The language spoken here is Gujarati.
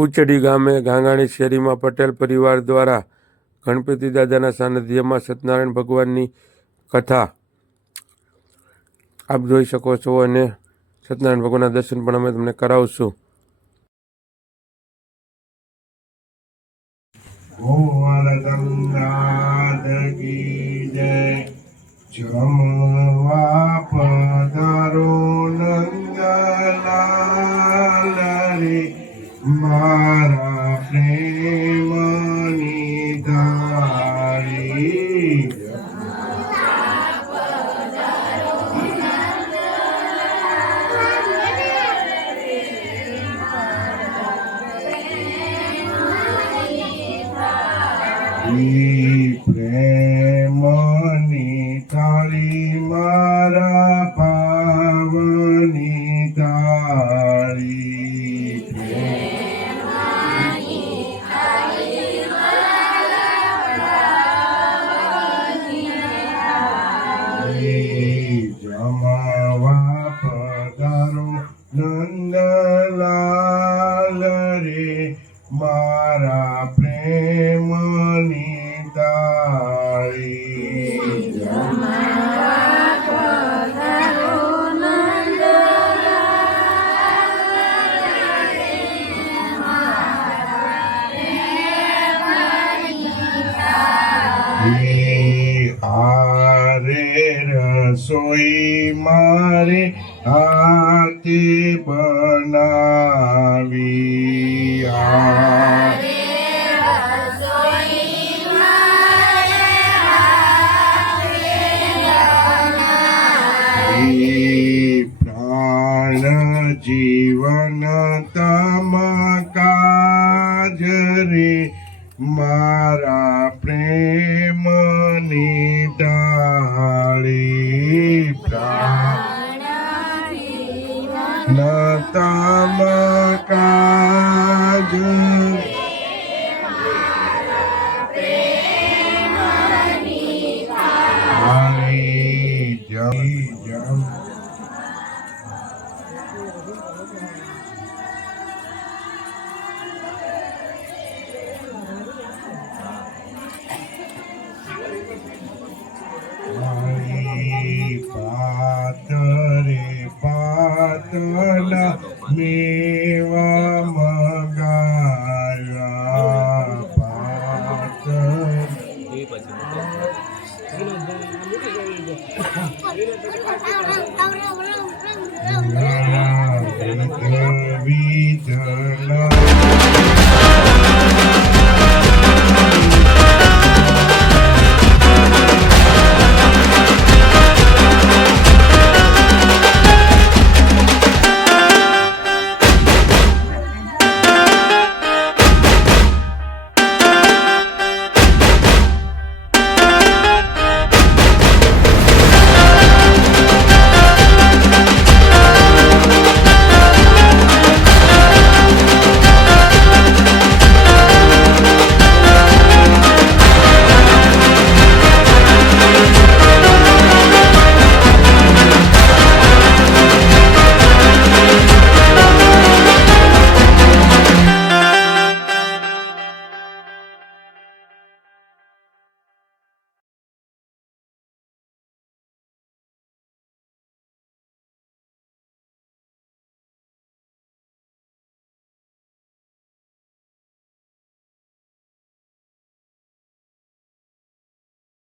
ઉચડી ગામે ગાંગાણી શેરીમાં પટેલ પરિવાર દ્વારા ગણપતિ દાદાના સાનિધ્યમાં સત્યનારાયણ ભગવાનની કથા આપ જોઈ શકો છો અને સત્યનારાયણ ભગવાનના દર્શન પણ અમે તમને કરાવશું. જમવા પધારો નંદલાલ રે મારા પ્રેમની ધારી. પ્રેમની થાળી મારા પાવની થાળી. જમવા પધારો નંદલાલ રે મારા પ્રેમની તાળી. આરે રસોઈ મારે હાથે બનાવી. પ્રાણ જીવન તમ કાજ રે મારા પ્રેમની ડાળી. પ્રાણ તમ કાજ પાતરે પાતલા મે